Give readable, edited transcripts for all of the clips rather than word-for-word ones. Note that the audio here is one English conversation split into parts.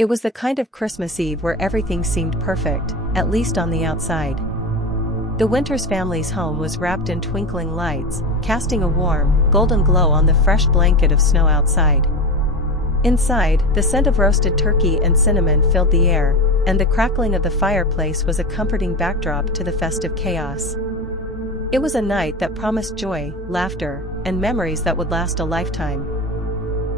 It was the kind of Christmas Eve where everything seemed perfect, at least on the outside. The Winters family's home was wrapped in twinkling lights, casting a warm, golden glow on the fresh blanket of snow outside. Inside, the scent of roasted turkey and cinnamon filled the air, and the crackling of the fireplace was a comforting backdrop to the festive chaos. It was a night that promised joy, laughter, and memories that would last a lifetime.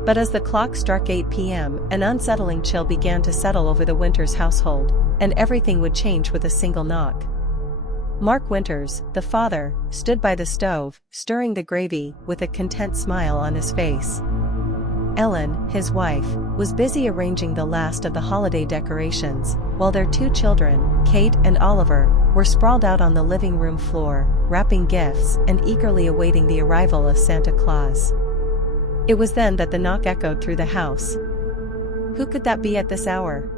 But as the clock struck 8 p.m., an unsettling chill began to settle over the Winters household, and everything would change with a single knock. Mark Winters, the father, stood by the stove, stirring the gravy, with a content smile on his face. Ellen, his wife, was busy arranging the last of the holiday decorations, while their two children, Kate and Oliver, were sprawled out on the living room floor, wrapping gifts and eagerly awaiting the arrival of Santa Claus. It was then that the knock echoed through the house. Who could that be at this hour?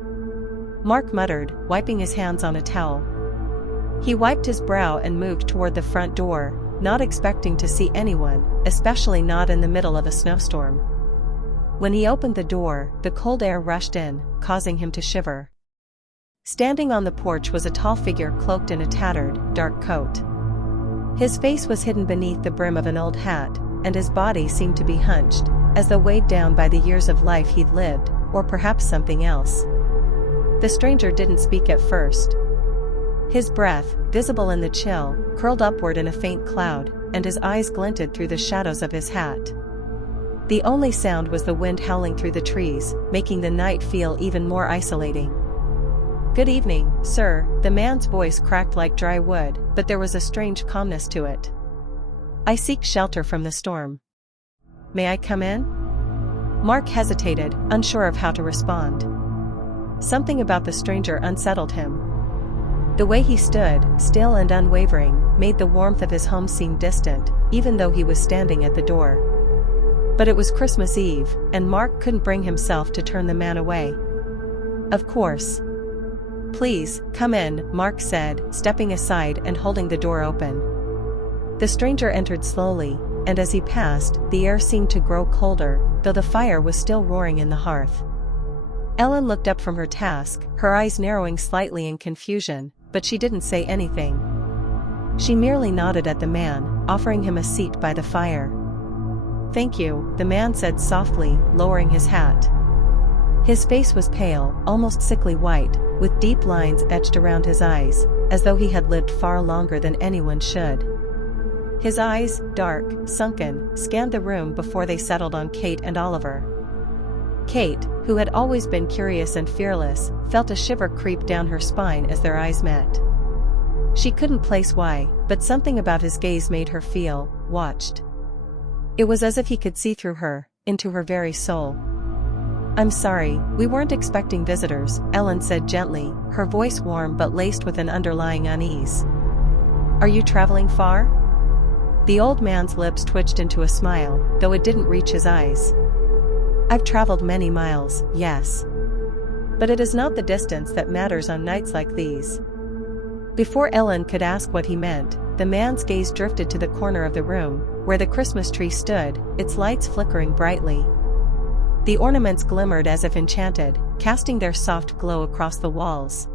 Mark muttered, wiping his hands on a towel. He wiped his brow and moved toward the front door, not expecting to see anyone, especially not in the middle of a snowstorm. When he opened the door, the cold air rushed in, causing him to shiver. Standing on the porch was a tall figure cloaked in a tattered, dark coat. His face was hidden beneath the brim of an old hat, and his body seemed to be hunched, as though weighed down by the years of life he'd lived, or perhaps something else. The stranger didn't speak at first. His breath, visible in the chill, curled upward in a faint cloud, and his eyes glinted through the shadows of his hat. The only sound was the wind howling through the trees, making the night feel even more isolating. "Good evening, sir," the man's voice cracked like dry wood, but there was a strange calmness to it. "I seek shelter from the storm. May I come in?" Mark hesitated, unsure of how to respond. Something about the stranger unsettled him. The way he stood, still and unwavering, made the warmth of his home seem distant, even though he was standing at the door. But it was Christmas Eve, and Mark couldn't bring himself to turn the man away. "Of course. Please, come in," Mark said, stepping aside and holding the door open. The stranger entered slowly, and as he passed, the air seemed to grow colder, though the fire was still roaring in the hearth. Ellen looked up from her task, her eyes narrowing slightly in confusion, but she didn't say anything. She merely nodded at the man, offering him a seat by the fire. "Thank you," the man said softly, lowering his hat. His face was pale, almost sickly white, with deep lines etched around his eyes, as though he had lived far longer than anyone should. His eyes, dark, sunken, scanned the room before they settled on Kate and Oliver. Kate, who had always been curious and fearless, felt a shiver creep down her spine as their eyes met. She couldn't place why, but something about his gaze made her feel watched. It was as if he could see through her, into her very soul. "I'm sorry, we weren't expecting visitors," Ellen said gently, her voice warm but laced with an underlying unease. "Are you traveling far?" The old man's lips twitched into a smile, though it didn't reach his eyes. "I've traveled many miles, yes. But it is not the distance that matters on nights like these." Before Ellen could ask what he meant, the man's gaze drifted to the corner of the room, where the Christmas tree stood, its lights flickering brightly. The ornaments glimmered as if enchanted, casting their soft glow across the walls.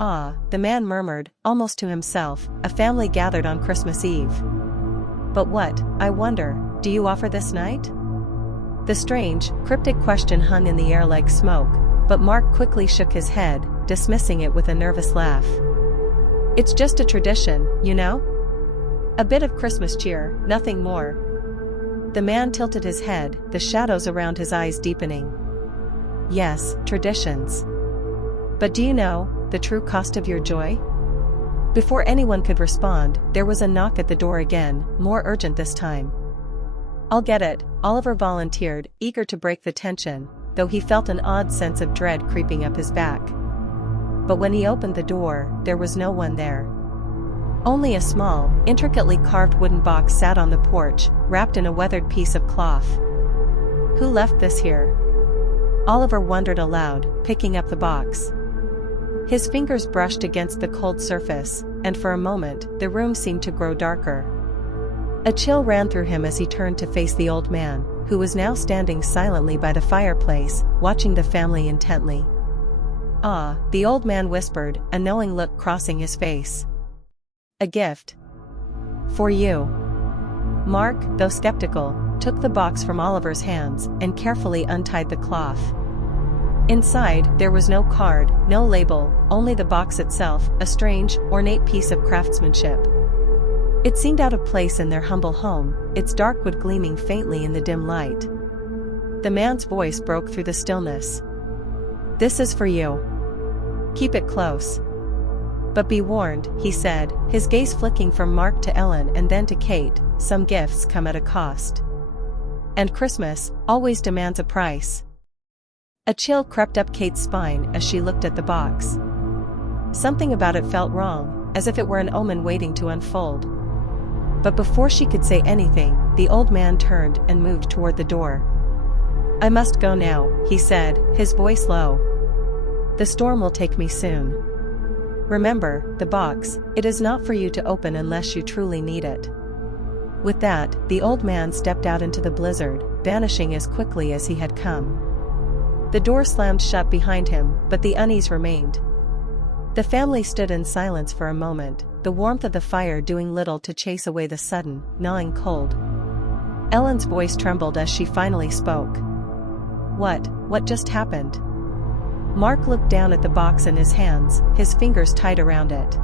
"Ah," the man murmured, almost to himself, "a family gathered on Christmas Eve. But what, I wonder, do you offer this night?" The strange, cryptic question hung in the air like smoke, but Mark quickly shook his head, dismissing it with a nervous laugh. "It's just a tradition, you know? A bit of Christmas cheer, nothing more." The man tilted his head, the shadows around his eyes deepening. "Yes, traditions. But do you know the true cost of your joy?" Before anyone could respond, there was a knock at the door again, more urgent this time. "I'll get it," Oliver volunteered, eager to break the tension, though he felt an odd sense of dread creeping up his back. But when he opened the door, there was no one there. Only a small, intricately carved wooden box sat on the porch, wrapped in a weathered piece of cloth. "Who left this here?" Oliver wondered aloud, picking up the box. His fingers brushed against the cold surface, and for a moment, the room seemed to grow darker. A chill ran through him as he turned to face the old man, who was now standing silently by the fireplace, watching the family intently. "Ah," the old man whispered, a knowing look crossing his face. "A gift. For you." Mark, though skeptical, took the box from Oliver's hands and carefully untied the cloth. Inside, there was no card, no label, only the box itself, a strange, ornate piece of craftsmanship. It seemed out of place in their humble home, its dark wood gleaming faintly in the dim light. The man's voice broke through the stillness. "This is for you. Keep it close. But be warned," he said, his gaze flicking from Mark to Ellen and then to Kate, "some gifts come at a cost. And Christmas always demands a price." A chill crept up Kate's spine as she looked at the box. Something about it felt wrong, as if it were an omen waiting to unfold. But before she could say anything, the old man turned and moved toward the door. "I must go now," he said, his voice low. "The storm will take me soon. Remember, the box, it is not for you to open unless you truly need it." With that, the old man stepped out into the blizzard, vanishing as quickly as he had come. The door slammed shut behind him, but the unease remained. The family stood in silence for a moment, the warmth of the fire doing little to chase away the sudden, gnawing cold. Ellen's voice trembled as she finally spoke. What just happened?" Mark looked down at the box in his hands, his fingers tight around it.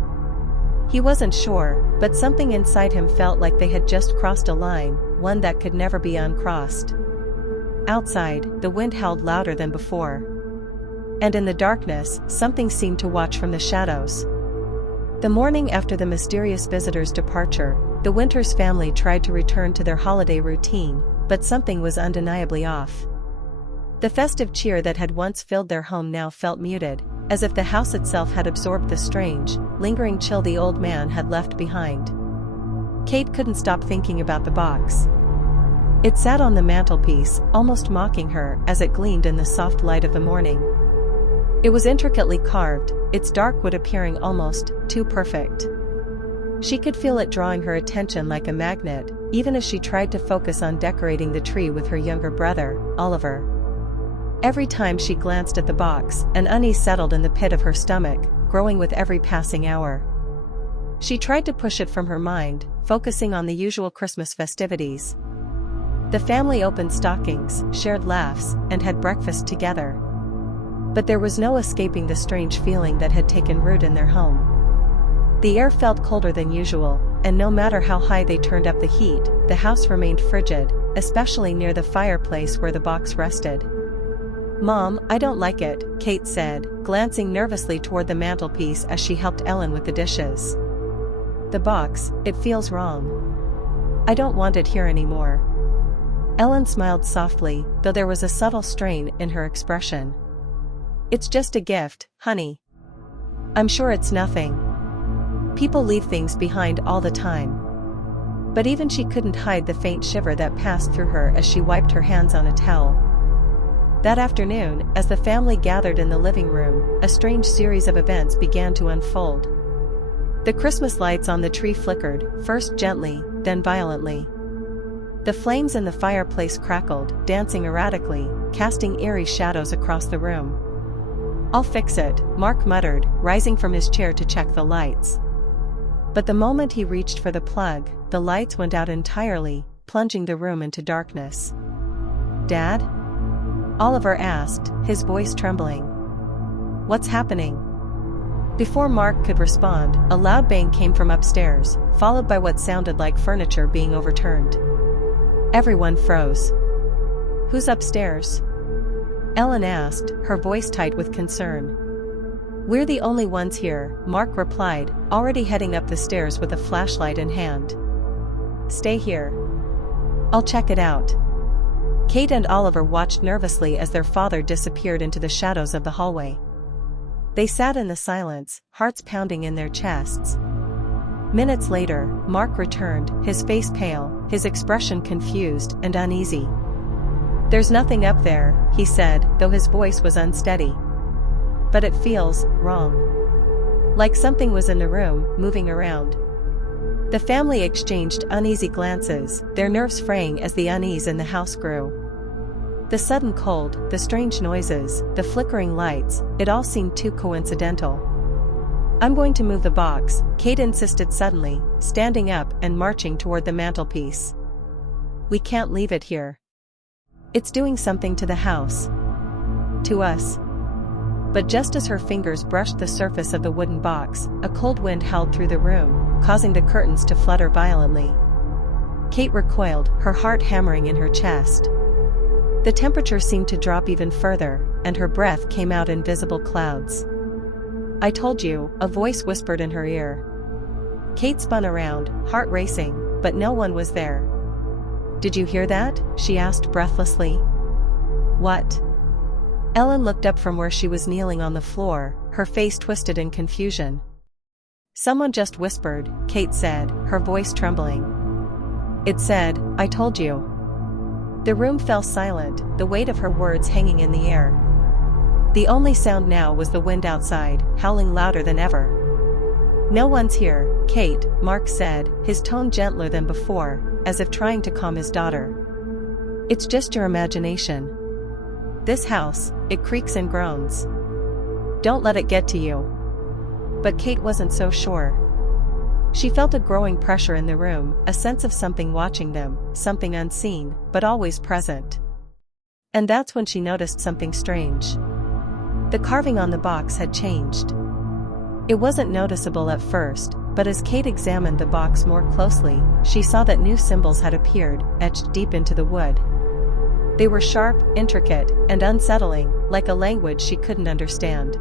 He wasn't sure, but something inside him felt like they had just crossed a line, one that could never be uncrossed. Outside, the wind howled louder than before. And in the darkness, something seemed to watch from the shadows. The morning after the mysterious visitor's departure, the Winters family tried to return to their holiday routine, but something was undeniably off. The festive cheer that had once filled their home now felt muted, as if the house itself had absorbed the strange, lingering chill the old man had left behind. Kate couldn't stop thinking about the box. It sat on the mantelpiece, almost mocking her as it gleamed in the soft light of the morning. It was intricately carved, its dark wood appearing almost too perfect. She could feel it drawing her attention like a magnet, even as she tried to focus on decorating the tree with her younger brother, Oliver. Every time she glanced at the box, an unease settled in the pit of her stomach, growing with every passing hour. She tried to push it from her mind, focusing on the usual Christmas festivities. The family opened stockings, shared laughs, and had breakfast together. But there was no escaping the strange feeling that had taken root in their home. The air felt colder than usual, and no matter how high they turned up the heat, the house remained frigid, especially near the fireplace where the box rested. "Mom, I don't like it," Kate said, glancing nervously toward the mantelpiece as she helped Ellen with the dishes. "The box, it feels wrong. I don't want it here anymore." Ellen smiled softly, though there was a subtle strain in her expression. "It's just a gift, honey. I'm sure it's nothing. People leave things behind all the time." But even she couldn't hide the faint shiver that passed through her as she wiped her hands on a towel. That afternoon, as the family gathered in the living room, a strange series of events began to unfold. The Christmas lights on the tree flickered, first gently, then violently. The flames in the fireplace crackled, dancing erratically, casting eerie shadows across the room. "I'll fix it," Mark muttered, rising from his chair to check the lights. But the moment he reached for the plug, the lights went out entirely, plunging the room into darkness. "Dad?" Oliver asked, his voice trembling. "What's happening?" Before Mark could respond, a loud bang came from upstairs, followed by what sounded like furniture being overturned. Everyone froze. "Who's upstairs?" Ellen asked, her voice tight with concern. "We're the only ones here," Mark replied, already heading up the stairs with a flashlight in hand. "Stay here. I'll check it out." Kate and Oliver watched nervously as their father disappeared into the shadows of the hallway. They sat in the silence, hearts pounding in their chests. Minutes later, Mark returned, his face pale, his expression confused and uneasy. "There's nothing up there," he said, though his voice was unsteady. "But it feels wrong. Like something was in the room, moving around." The family exchanged uneasy glances, their nerves fraying as the unease in the house grew. The sudden cold, the strange noises, the flickering lights, it all seemed too coincidental. "I'm going to move the box," Kate insisted suddenly, standing up and marching toward the mantelpiece. "We can't leave it here. It's doing something to the house. To us." But just as her fingers brushed the surface of the wooden box, a cold wind howled through the room, causing the curtains to flutter violently. Kate recoiled, her heart hammering in her chest. The temperature seemed to drop even further, and her breath came out in visible clouds. "I told you," a voice whispered in her ear. Kate spun around, heart racing, but no one was there. "Did you hear that?" she asked breathlessly. "What?" Ellen looked up from where she was kneeling on the floor, her face twisted in confusion. "Someone just whispered," Kate said, her voice trembling. "It said, 'I told you.'" The room fell silent, the weight of her words hanging in the air. The only sound now was the wind outside, howling louder than ever. "No one's here, Kate," Mark said, his tone gentler than before, as if trying to calm his daughter. "It's just your imagination. This house, it creaks and groans. Don't let it get to you." But Kate wasn't so sure. She felt a growing pressure in the room, a sense of something watching them, something unseen, but always present. And that's when she noticed something strange. The carving on the box had changed. It wasn't noticeable at first, but as Kate examined the box more closely, she saw that new symbols had appeared, etched deep into the wood. They were sharp, intricate, and unsettling, like a language she couldn't understand.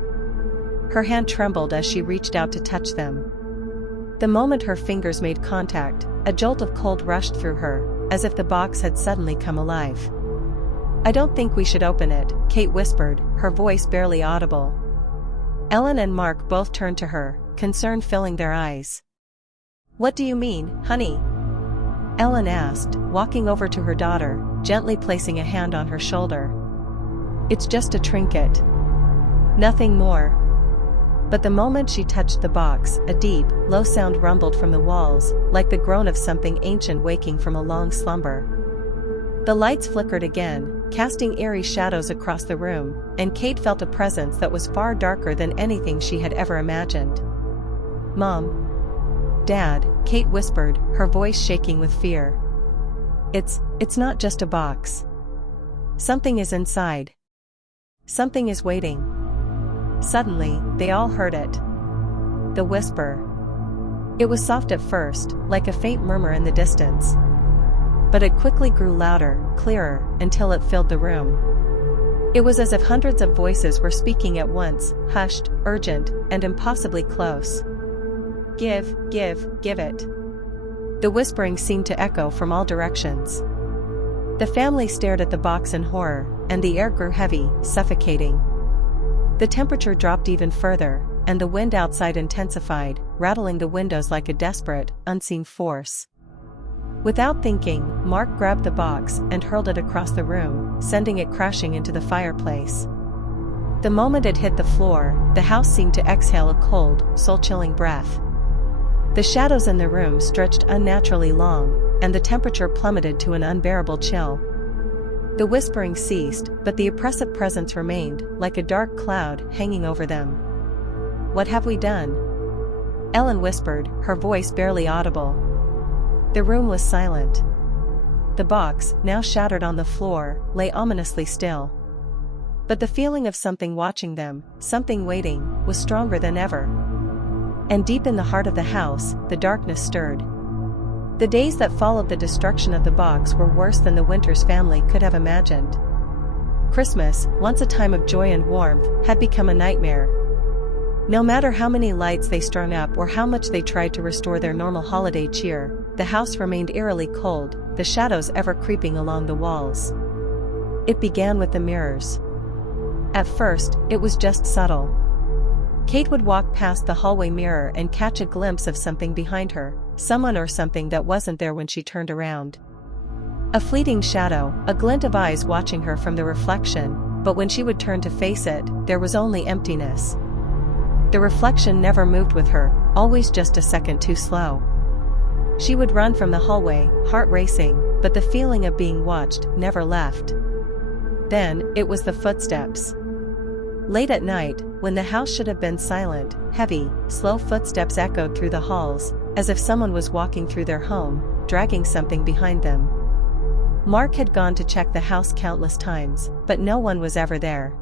Her hand trembled as she reached out to touch them. The moment her fingers made contact, a jolt of cold rushed through her, as if the box had suddenly come alive. "I don't think we should open it," Kate whispered, her voice barely audible. Ellen and Mark both turned to her, concern filling their eyes. "What do you mean, honey?" Ellen asked, walking over to her daughter, gently placing a hand on her shoulder. "It's just a trinket. Nothing more." But the moment she touched the box, a deep, low sound rumbled from the walls, like the groan of something ancient waking from a long slumber. The lights flickered again, casting eerie shadows across the room, and Kate felt a presence that was far darker than anything she had ever imagined. "Mom. Dad," Kate whispered, her voice shaking with fear. It's not just a box. Something is inside. Something is waiting." Suddenly, they all heard it. The whisper. It was soft at first, like a faint murmur in the distance. But it quickly grew louder, clearer, until it filled the room. It was as if hundreds of voices were speaking at once, hushed, urgent, and impossibly close. Give it." The whispering seemed to echo from all directions. The family stared at the box in horror, and the air grew heavy, suffocating. The temperature dropped even further, and the wind outside intensified, rattling the windows like a desperate, unseen force. Without thinking, Mark grabbed the box and hurled it across the room, sending it crashing into the fireplace. The moment it hit the floor, the house seemed to exhale a cold, soul-chilling breath. The shadows in the room stretched unnaturally long, and the temperature plummeted to an unbearable chill. The whispering ceased, but the oppressive presence remained, like a dark cloud hanging over them. "What have we done?" Ellen whispered, her voice barely audible. The room was silent. The box, now shattered on the floor, lay ominously still. But the feeling of something watching them, something waiting, was stronger than ever. And deep in the heart of the house, the darkness stirred. The days that followed the destruction of the box were worse than the Winters family could have imagined. Christmas, once a time of joy and warmth, had become a nightmare. No matter how many lights they strung up or how much they tried to restore their normal holiday cheer, the house remained eerily cold, the shadows ever creeping along the walls. It began with the mirrors. At first, it was just subtle. Kate would walk past the hallway mirror and catch a glimpse of something behind her, someone or something that wasn't there when she turned around. A fleeting shadow, a glint of eyes watching her from the reflection, but when she would turn to face it, there was only emptiness. The reflection never moved with her, always just a second too slow. She would run from the hallway, heart racing, but the feeling of being watched never left. Then, it was the footsteps. Late at night, when the house should have been silent, heavy, slow footsteps echoed through the halls, as if someone was walking through their home, dragging something behind them. Mark had gone to check the house countless times, but no one was ever there.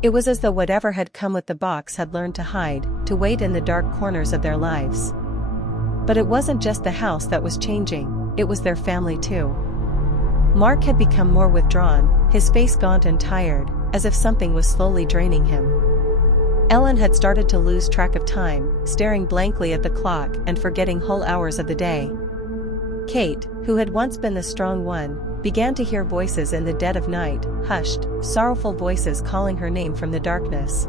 It was as though whatever had come with the box had learned to hide, to wait in the dark corners of their lives. But it wasn't just the house that was changing, it was their family too. Mark had become more withdrawn, his face gaunt and tired, as if something was slowly draining him. Ellen had started to lose track of time, staring blankly at the clock and forgetting whole hours of the day. Kate, who had once been the strong one, began to hear voices in the dead of night, hushed, sorrowful voices calling her name from the darkness.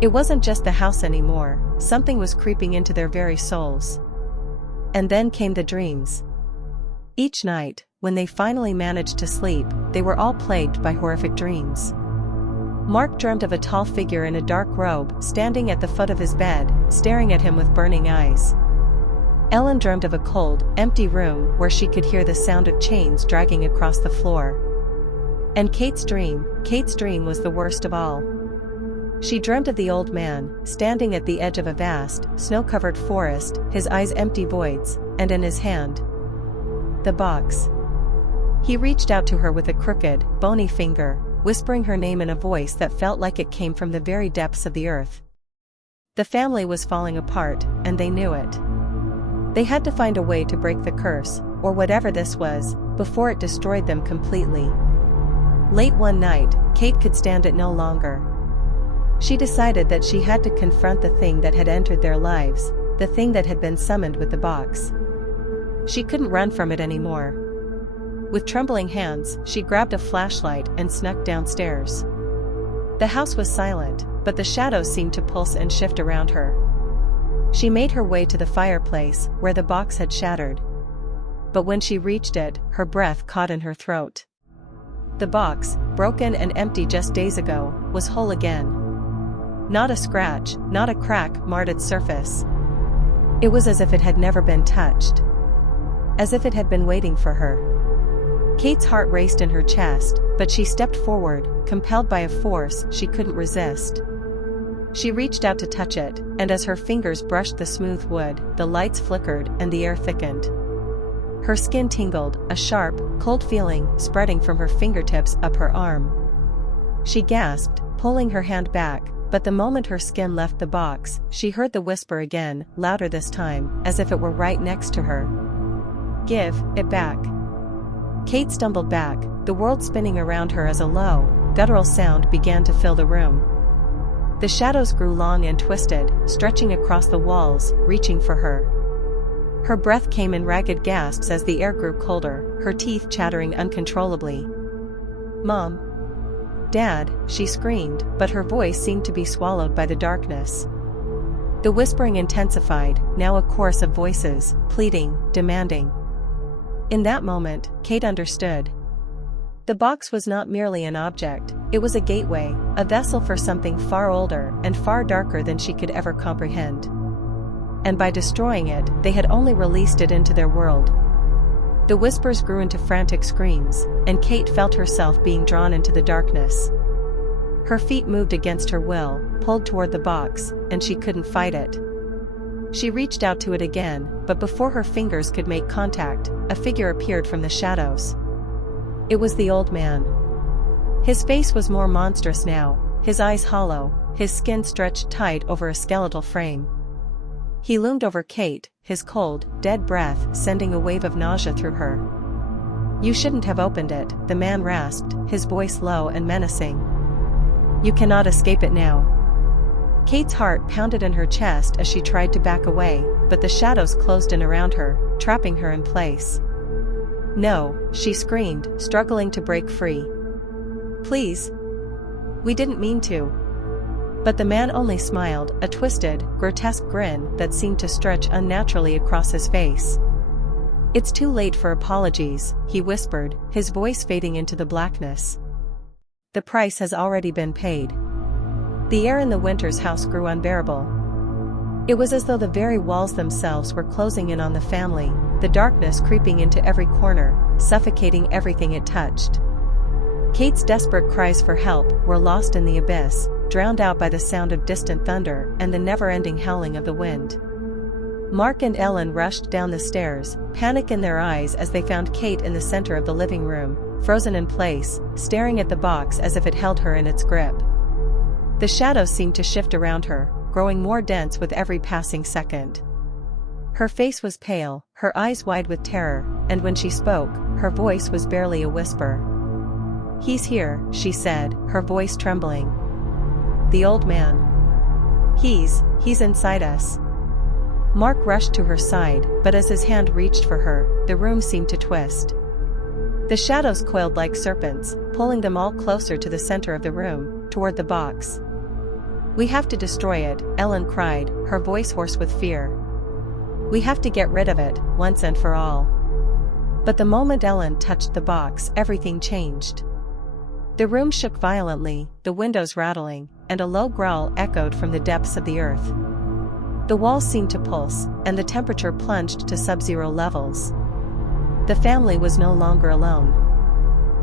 It wasn't just the house anymore, something was creeping into their very souls. And then came the dreams. Each night, when they finally managed to sleep, they were all plagued by horrific dreams. Mark dreamt of a tall figure in a dark robe, standing at the foot of his bed, staring at him with burning eyes. Ellen dreamt of a cold, empty room where she could hear the sound of chains dragging across the floor. And Kate's dream was the worst of all. She dreamt of the old man, standing at the edge of a vast, snow-covered forest, his eyes empty voids, and in his hand, the box. He reached out to her with a crooked, bony finger, whispering her name in a voice that felt like it came from the very depths of the earth. The family was falling apart, and they knew it. They had to find a way to break the curse, or whatever this was, before it destroyed them completely. Late one night, Kate could stand it no longer. She decided that she had to confront the thing that had entered their lives, the thing that had been summoned with the box. She couldn't run from it anymore. With trembling hands, she grabbed a flashlight and snuck downstairs. The house was silent, but the shadows seemed to pulse and shift around her. She made her way to the fireplace, where the box had shattered. But when she reached it, her breath caught in her throat. The box, broken and empty just days ago, was whole again. Not a scratch, not a crack marred its surface. It was as if it had never been touched. As if it had been waiting for her. Kate's heart raced in her chest, but she stepped forward, compelled by a force she couldn't resist. She reached out to touch it, and as her fingers brushed the smooth wood, the lights flickered and the air thickened. Her skin tingled, a sharp, cold feeling spreading from her fingertips up her arm. She gasped, pulling her hand back, but the moment her skin left the box, she heard the whisper again, louder this time, as if it were right next to her. "Give it back." Kate stumbled back, the world spinning around her as a low, guttural sound began to fill the room. The shadows grew long and twisted, stretching across the walls, reaching for her. Her breath came in ragged gasps as the air grew colder, her teeth chattering uncontrollably. "Mom! Dad!" she screamed, but her voice seemed to be swallowed by the darkness. The whispering intensified, now a chorus of voices, pleading, demanding. In that moment, Kate understood. The box was not merely an object, it was a gateway, a vessel for something far older and far darker than she could ever comprehend. And by destroying it, they had only released it into their world. The whispers grew into frantic screams, and Kate felt herself being drawn into the darkness. Her feet moved against her will, pulled toward the box, and she couldn't fight it. She reached out to it again, but before her fingers could make contact, a figure appeared from the shadows. It was the old man. His face was more monstrous now, his eyes hollow, his skin stretched tight over a skeletal frame. He loomed over Kate, his cold, dead breath sending a wave of nausea through her. "You shouldn't have opened it," the man rasped, his voice low and menacing. "You cannot escape it now." Kate's heart pounded in her chest as she tried to back away, but the shadows closed in around her, trapping her in place. "No," she screamed, struggling to break free. "Please. We didn't mean to." But the man only smiled, a twisted, grotesque grin that seemed to stretch unnaturally across his face. "It's too late for apologies," he whispered, his voice fading into the blackness. "The price has already been paid." The air in the Winters house grew unbearable. It was as though the very walls themselves were closing in on the family, the darkness creeping into every corner, suffocating everything it touched. Kate's desperate cries for help were lost in the abyss, drowned out by the sound of distant thunder and the never-ending howling of the wind. Mark and Ellen rushed down the stairs, panic in their eyes as they found Kate in the center of the living room, frozen in place, staring at the box as if it held her in its grip. The shadows seemed to shift around her, growing more dense with every passing second. Her face was pale, her eyes wide with terror, and when she spoke, her voice was barely a whisper. "He's here," she said, her voice trembling. "The old man. He's inside us." Mark rushed to her side, but as his hand reached for her, the room seemed to twist. The shadows coiled like serpents, pulling them all closer to the center of the room, toward the box. "We have to destroy it," Ellen cried, her voice hoarse with fear. "We have to get rid of it, once and for all." But the moment Ellen touched the box, everything changed. The room shook violently, the windows rattling, and a low growl echoed from the depths of the earth. The walls seemed to pulse, and the temperature plunged to sub-zero levels. The family was no longer alone.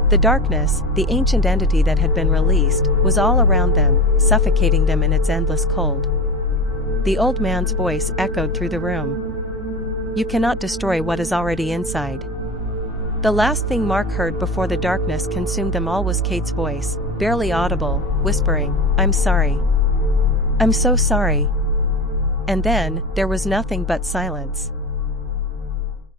The darkness, the ancient entity that had been released, was all around them, suffocating them in its endless cold. The old man's voice echoed through the room. "You cannot destroy what is already inside." The last thing Mark heard before the darkness consumed them all was Kate's voice, barely audible, whispering, "I'm sorry. I'm so sorry." And then, there was nothing but silence.